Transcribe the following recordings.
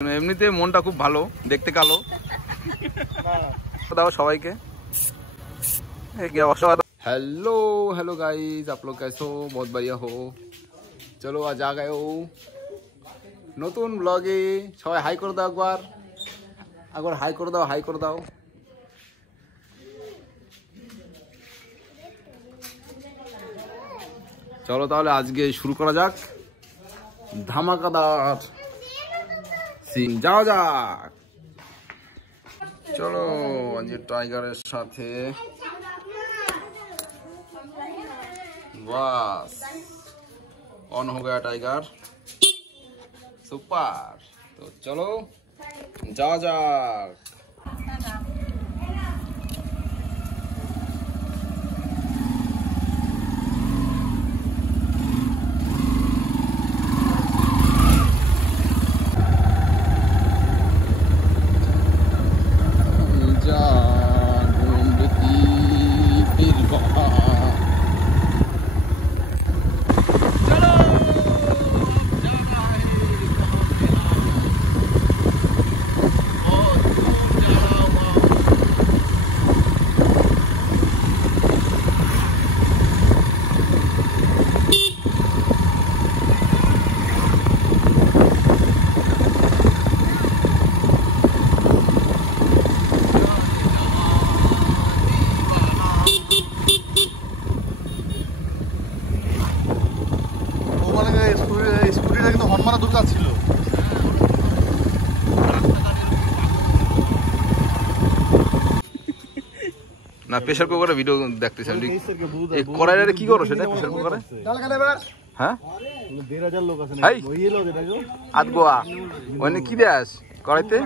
এমনিতে মনটা খুব ভালো, দেখতে কালো। दाओ सबाइके। हेलो हेलो गाइस, आप लोग कैसे हो? बहुत बढ़िया हो। चलो आज आ गए हो नतून ब्लगे। सबाई हाई कर दाओ, একবার হাই করে দাও, হাই করে দাও। চলো তাহলে আজকে শুরু করা যাক ধামাকাদার সিন। যাও যাক, চলো আজকে টাইগারের সাথে। बस ऑन हो गया टाइगर, सुपर। तो चलो जा जा। না প্রেসার কুকারে ভিডিও দেখতেছেন, এই কড়াইরে কি করো সেটা প্রেসার কুকারে? হ্যাঁ 1,500 লোক আছে না, ওই এলো যেটাকে আদগোয়া ওনে কি দেস কড়াইতে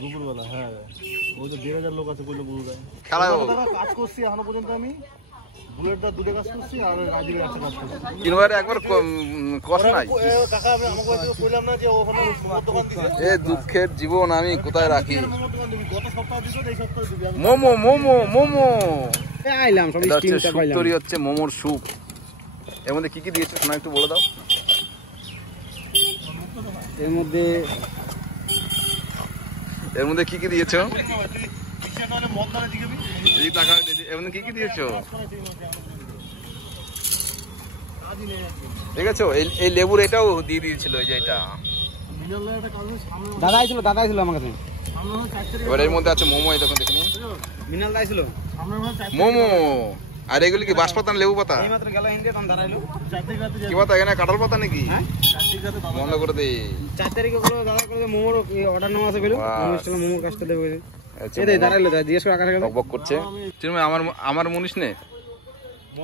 দুপুরবেলা। হ্যাঁ ওই যে 1,500 লোক আছে কইলো বুঝাই খেলা কাজ করছি এখনো পর্যন্ত। আমি বুলেটটা দুটো কাজ করছি আর রাজিকে একটা কাজ করছি। কিনবারে একবার কষ্ট নাই কাকা। আমি আমাকে কইলাম না যে ওখানে মোমো দোকান দিছে। এ দুঃখের জীবন আমি কোথায় রাখি। গত সপ্তাহে দিছো, এই সপ্তাহে দিবি। মোমো মোমো মোমো আইলাম সব স্টিমটা পাইলাম। তৈরি হচ্ছে মোমোর স্যুপ। এর মধ্যে কি কি দিয়েছো শোনা একটু বলে দাও। এর মধ্যে কি কি দিয়েছো? এর মধ্যে কি কি দিয়েছো? ঠিক আছে, এই লেবুর এটাও দিয়ে দিয়েছিল। এই যে এটা দাদা আইছিল আমার কাছে। এবার এর মধ্যে আছে মোমো। এই দেখুন, দেখে নিন মিনাল আইছিল মোমো। আর এগুলি কি বাঁশপাতা না লেবু পাতা? এইমাত্র গেল ইন্ডিয়া তখন দাঁড়াইলো। কি পাতা এখানে? কাঁঠাল পাতা নাকি? বন্ধ করে দে। 4 তারিখে গুলো দাদা করে মোমোর অর্ডার নেওয়া আছে বলে অনুষ্ঠানে মোমোর কাজটা দেবে। এই দে দাঁড়াইলো, জিজ্ঞেস করে আকাশে বক করছে। চিনময় আমার মুনিশ নে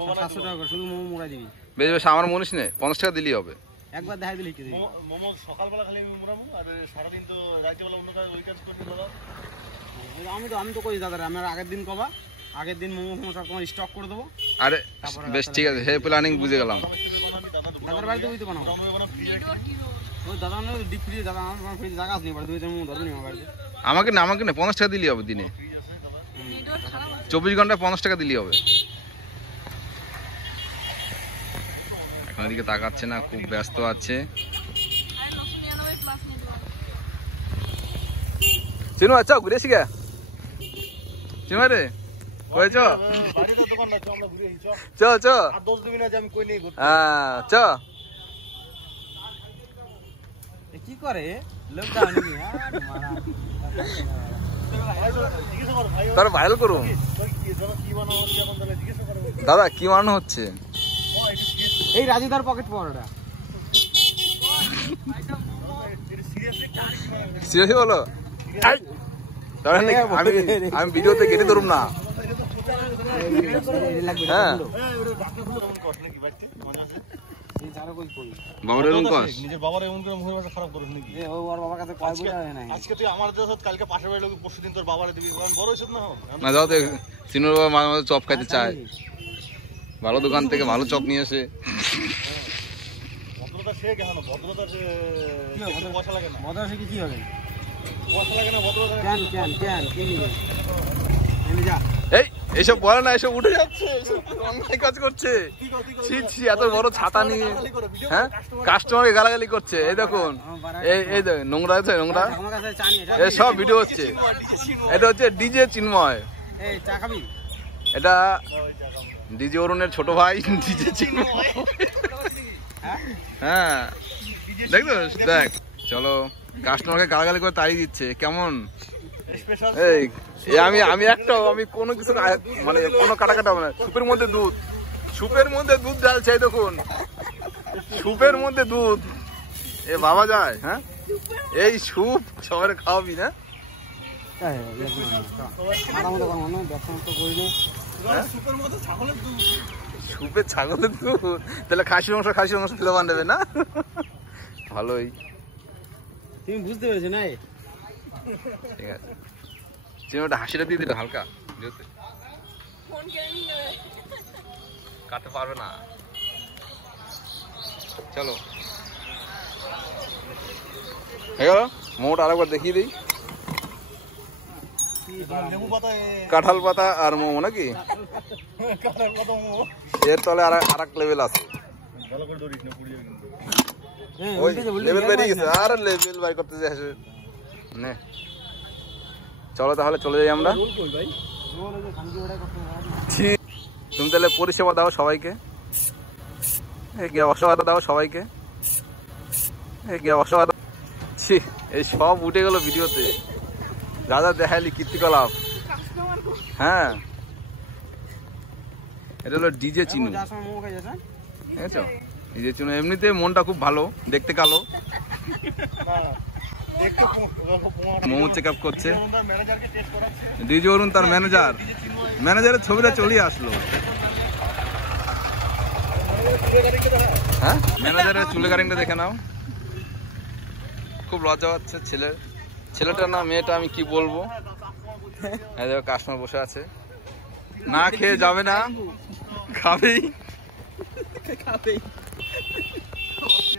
700 টাকা করে শুধু মোমো মুড়া দিবি। বেশ বেশ, আমার মুনিশ নে 50 টাকা দিলেই হবে। একবার দেখাই দিলি কি দিবি। মোমো সকালবেলা খালি মুড়ামু আর সারা দিন তো রাতেবেলা অন্য কাজ ওই কাজ করতে দাদা। আমি তো কই দাদা, আমরা আগের দিন মোমো সব তোমার স্টক করে দেবো। আরে বেশ ঠিক আছে, হে প্ল্যানিং বুঝে গেলাম। দাদার বাড়িতে বুঝতে বানাবো। ওই দাদা না ডিপ ফ্রিজ দাদা আমার ফ্রিজ জায়গা আছে নি, বাড়ি দুই মোমো ধরবি আমার বাড়িতে। আমাকে না 50 টাকা দিলেই হবে দিনে। 24 ঘন্টায় 50 টাকা দিলেই হবে। এখন এদিকে তাকাচ্ছে না, খুব ব্যস্ত আছে। চিনু আচ্ছা ঘুরে এসে গে চিনু রে কই চ বাড়িতে দোকান আছে, আমরা ঘুরে এসেছি। চ চ আর 10 দিন আজ আমি কই নেই ঘুরতে। হ্যাঁ চ। এ কি করে লোকটা নাকি? মারা তার ভাইরাল করুন। দাদা কি বানানো হচ্ছে? এই রাজুদার পকেট পরোটা। সিরিয়াসলি বলো? আমি ভিডিওতে কেটে ধরুম না। হ্যাঁ বাবার এমন কস, নিজের বাবার এমন করে মুখের ভাষা খারাপ করিস নাকি? ও ওর বাবার কাছে কয় বই না। আজকে তুই আমার দেশ কালকে পাশের বাড়ি লোক পরশুদিন তোর বাবারে দিবি, কারণ বড় হইছত না। না যাও তো, সিনুর বাবা মাঝে মাঝে চপ খাইতে চায়, ভালো দোকান থেকে ভালো চপ নিয়ে আসে। ভদ্রতা শেখ, এখন ভদ্রতা পয়সা লাগে না। ভদ্রতা শিখে কি হবে? পয়সা লাগে না ভদ্রতা। কেন কি নিবে? যা এই এসব বলে না, এসব উঠে যাচ্ছে, অন্যায় কাজ করছে। ছি ছি, এত বড় ছাতা নিয়ে, হ্যাঁ, কাস্টমারকে গালাগালি করছে। এই দেখুন, এই দেখুন, নোংরা আছে, নোংরা, এই সব ভিডিও হচ্ছে। এটা হচ্ছে ডিজে চিন্ময়, এটা ডিজে অরুণের ছোট ভাই ডিজে চিন্ময়। হ্যাঁ দেখো, দেখ, চলো, কাস্টমারকে গালাগালি করে তাড়িয়ে দিচ্ছে, কেমন? এই আমি একটাও, আমি কোনো কিছু মানে কোনো কাটা হবে না। সুপের মধ্যে দুধ, সুপের মধ্যে দুধ ঢালছে, দেখুন, সুপের মধ্যে দুধ, এ বাবা যায়। হ্যাঁ, এই সুপ সবাই খাওয়াবি না? সুপের ছাগলের দুধ, তাহলে খাসি মাংস ফ্লেভার নেবে না? ভালোই, তুমি বুঝতে পেরেছো না? ঠিক আছে, চিনোটা হাসিটা দিয়ে দিলে হালকা, কাটতে পারবে না। চলো, হয়ে গেল। মোট আরেকবার দেখিয়ে দিই, কাঁঠাল পাতা আর মোমো নাকি? এর তলে আর এক লেভেল আছে, ওই লেভেল বেরিয়ে গেছে, আর লেভেল বাই করতে যাই। চলো তাহলে চলে যাই আমরা। তুমি তাহলে পরিষেবা দাও সবাইকে, অসহায়তা দাও সবাইকে, অসহায়তা। এই সব উঠে গেল ভিডিওতে, দাদা দেখাইলি কীর্তিকলাপ। হ্যাঁ, এটা হলো ডিজে চিনু, বুঝেছো? ডিজে চিনু এমনিতে মনটা খুব ভালো, দেখতে কালো, মোমো চেক আপ করছে। ডিজে অরুণ তার ম্যানেজারের ছবিটা চলে আসলো। হ্যাঁ, ম্যানেজারের চুলে কাটিংটা দেখে নাও, খুব লজ্জা পাচ্ছে ছেলেটা না মেয়েটা, আমি কি বলবো। কাস্টমার বসে আছে, না খেয়ে যাবে না, খাবেই।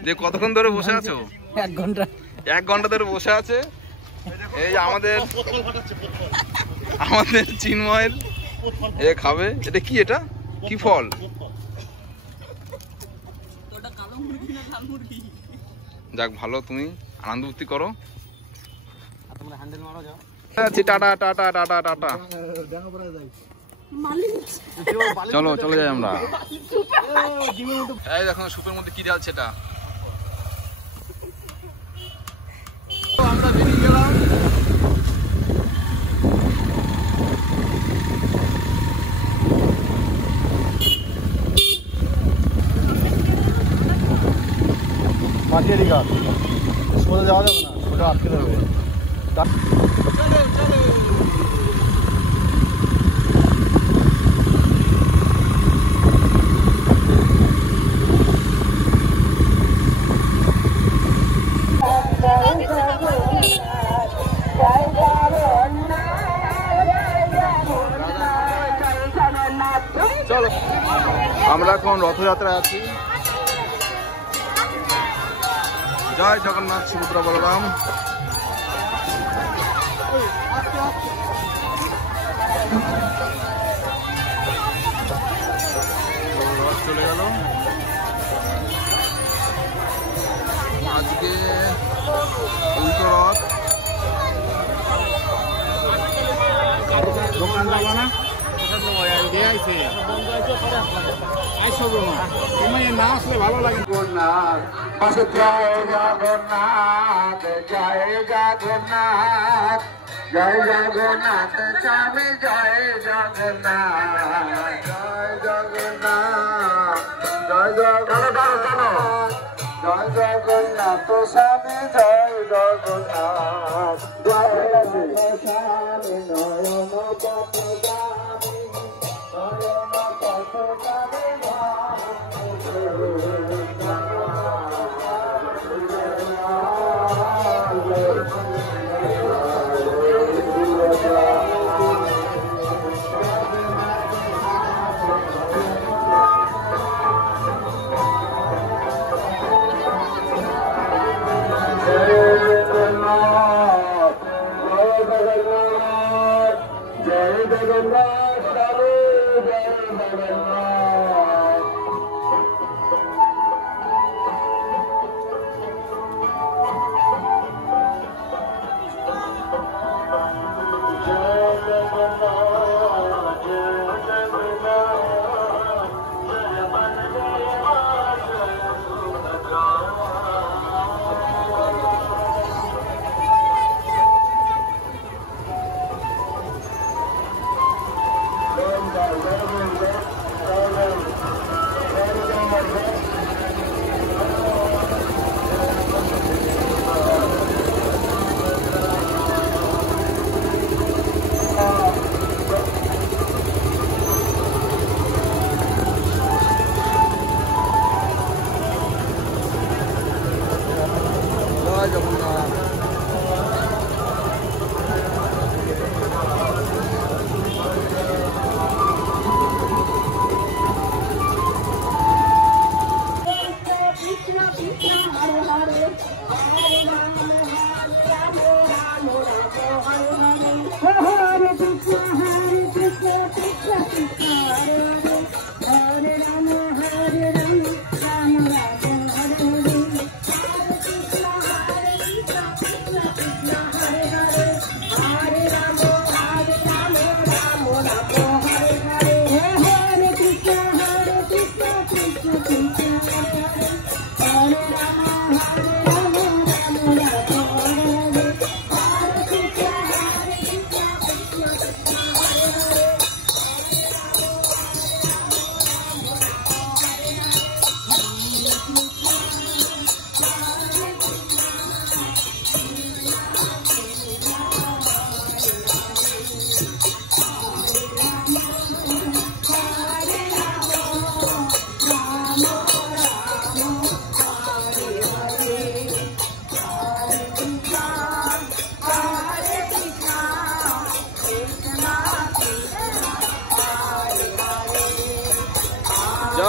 যে কতক্ষণ ধরে বসে আছো? 1 ঘন্টা ধরে বসে আছে। এই আমাদের চিন্ময়ের এ খাবে। এটা কি, এটা কি ফল? যাক ভালো, তুমি আনন্দ ভর্তি করো। টাটা টাটা টাটা টাটা, চলো চলে যাই আমরা। এই দেখো সুপের মধ্যে কি ঢালছে, এটা আমরা বেরিয়ে গেলাম। মাটিয়ারি গাছ সোজা যাওয়া যাবে না, ওটা আটকে দেবে। চলো, আমরা এখন রথযাত্রায় আছি। জয় জগন্নাথ সুভদ্রা বলরাম। রথ চলে গেল। আজকে উল্টো রথ। দোকান যাবো না, তুমি না আসলে ভালো লাগে। জয় জগন্নাথ জয় জগন্নাথ জয় জগন্নাথ স্বামী জয় জগন্নাথ জয় জগন্নাথ জয় জগন্নাথ জয় জগন্নাথ স্বামী জয় জগন্নাথ জয় স্বামী নয়ন পথগামী নয়ন পথগামী জয় জগন্নাথ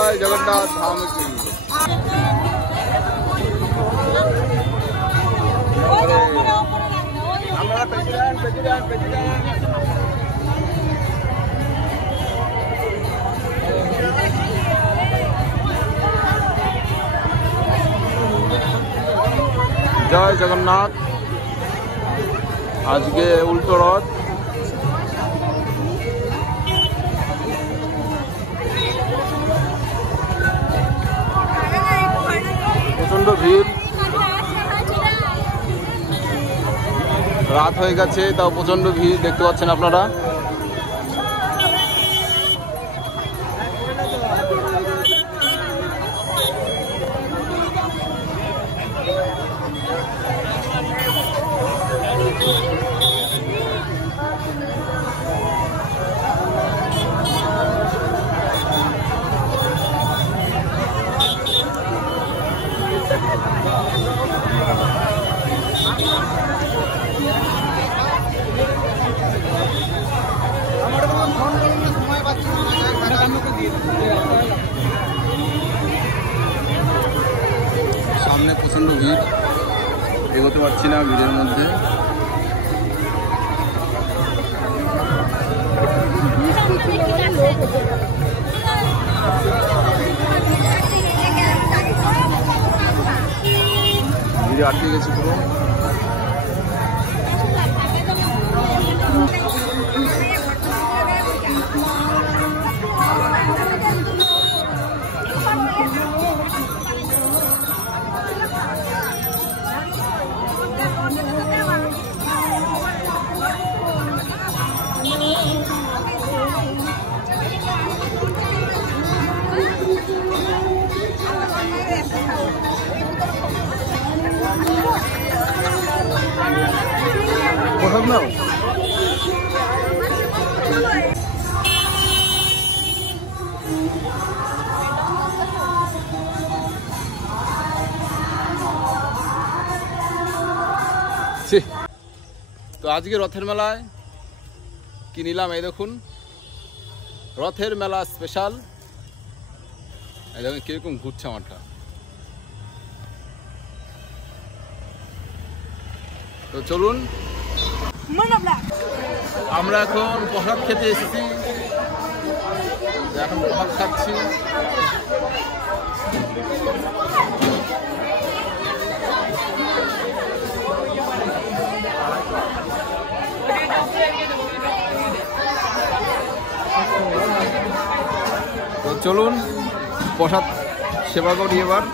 জয় জগন্নাথ ধাম কি। আমরা প্রেসিডেন্ট জয় জগন্নাথ। আজকে উল্টো রথ, প্রচন্ড ভিড়, রাত হয়ে গেছে তাও প্রচন্ড ভিড় দেখতে পাচ্ছেন আপনারা। সামনে প্রচন্ড ভিড়, এগোতে পারছি না ভিড়ের মধ্যে। ভিড়ে আটকে গেছে পুরো। প্রসাদ নাও। তো আজকে রথের মেলায় কি নিলাম, এই দেখুন রথের মেলা স্পেশাল। এই দেখুন কিরকম ঘুরছে আমারটা। তো চলুন, আমরা এখন প্রসাদ খেতে এসেছি, এখন প্রসাদ খাচ্ছি। তো চলুন প্রসাদ সেবা করি এবার।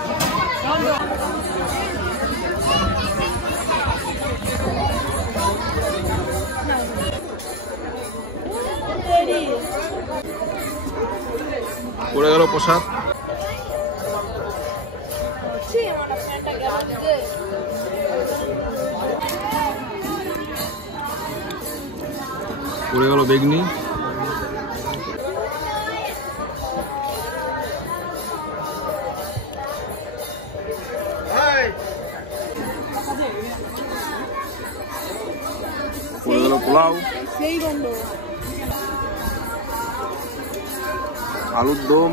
পড়ে গেল প্রসাদ। পড়ে গেল বেগনি। পড়ে গেল পোলাও, আলুর দম,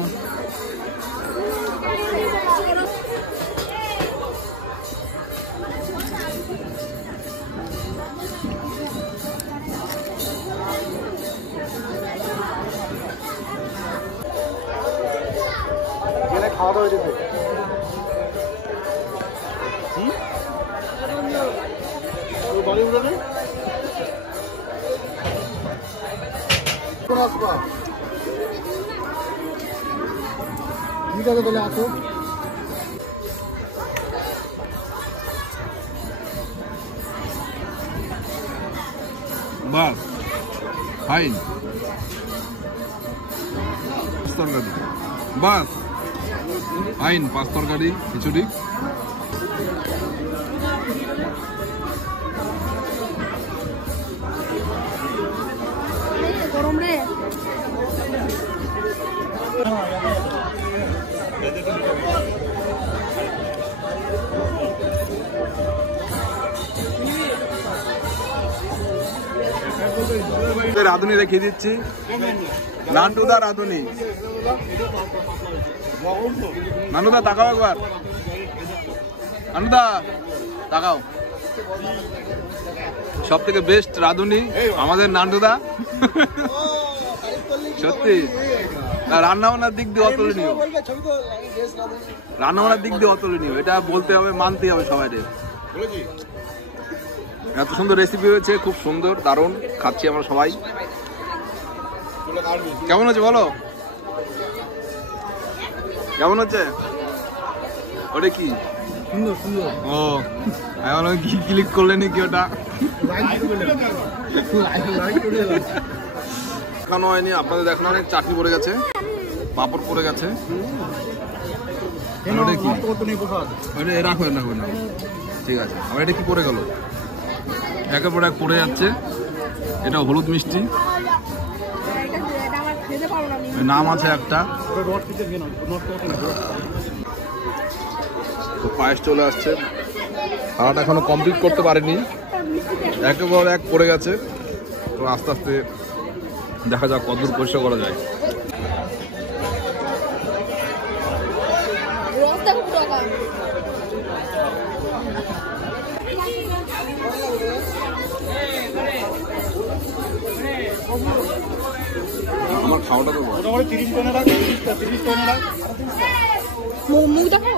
খাওয়া দাওয়া হয়েছে। ঠিক আছে, তাহলে আসো। বাস ফাইন, তরকারি বাস ফাইন, 5 তরকারি খিচুড়ি। গরম রে। রাঁধুনি রেখে দিচ্ছি, নান্টুদা রাঁধুনি। নানুদা তাকাও একবার, নানুদা তাকাও। সব থেকে বেস্ট রাঁধুনি আমাদের নান্টুদা। সত্যি রান্না বান্নার দিক দিয়ে অতুলনীয়, রান্না বান্নার দিক দিয়ে অতুলনীয়, এটা বলতে হবে, মানতে হবে সবাই। এত সুন্দর রেসিপি হয়েছে, খুব সুন্দর, দারুণ। খাচ্ছি আমরা সবাই। কেমন হচ্ছে বলো, কেমন হচ্ছে? ওটা কি সুন্দর সুন্দর। ও এখন কি ক্লিক করলে নাকি ওটা? দেখানো হয়নি আপনাদের, দেখানো অনেক চাটনি পড়ে গেছে, পাপড় পড়ে গেছে। রাখো রাখো না, ঠিক আছে। আমার এটা কি পড়ে গেল? একের পর এক পড়ে যাচ্ছে। এটা হলুদ মিষ্টি, নাম আছে একটা। তো পায়েস চলে আসছে, খাওয়াটা এখনো কমপ্লিট করতে পারেনি, একের পর এক পড়ে গেছে। তো আস্তে আস্তে দেখা যাক কতদূর পরিষ্কার করা যায়। আমার খাওয়াটা তো মোটামুটি 30 টনের রাখ, 30 টনের রাখ। মুখ দেখো।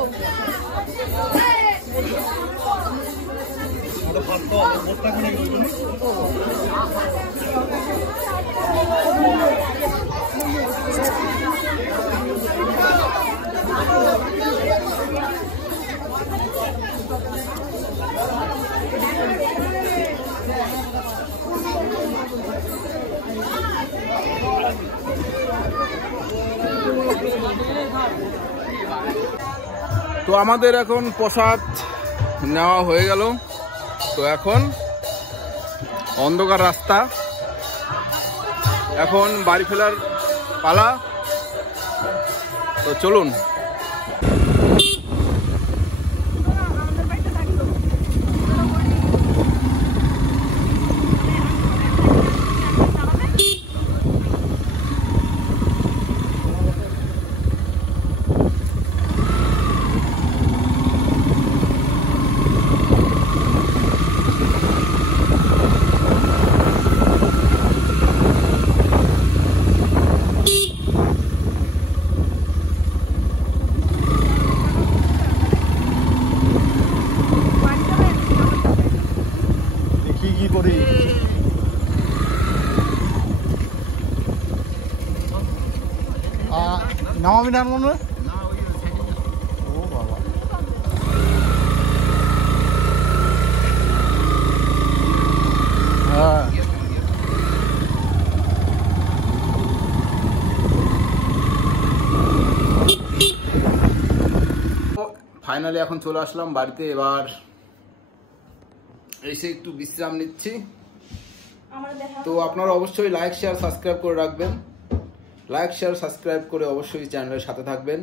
তো আমাদের এখন প্রসাদ নেওয়া হয়ে গেল। তো এখন অন্ধকার রাস্তা, এখন বাড়ি ফেরার পালা। তো চলুন। নামাবি না মনে হয়। ও বাবা, হ্যাঁ। ফাইনালি এখন চলে আসলাম বাড়িতে। এবার এসে একটু বিশ্রাম নিচ্ছি। তো আপনারা অবশ্যই লাইক শেয়ার সাবস্ক্রাইব করে রাখবেন, লাইক শেয়ার সাবস্ক্রাইব করে অবশ্যই চ্যানেলের সাথে থাকবেন।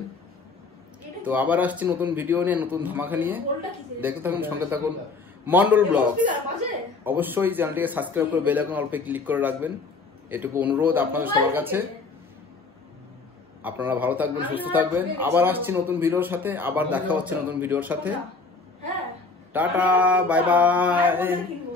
তো আবার আসছি নতুন ভিডিও নিয়ে, নতুন ধামাকা নিয়ে। দেখতে থাকুন, সঙ্গে থাকুন মন্ডল ব্লগ। অবশ্যই চ্যানেলটিকে সাবস্ক্রাইব করে বেল আইকন অল্পে ক্লিক করে রাখবেন, এটুকু অনুরোধ আপনাদের সবার কাছে। আপনারা ভালো থাকবেন, সুস্থ থাকবেন। আবার আসছি নতুন ভিডিওর সাথে, আবার দেখা হচ্ছে নতুন ভিডিওর সাথে। Tata, bye bye.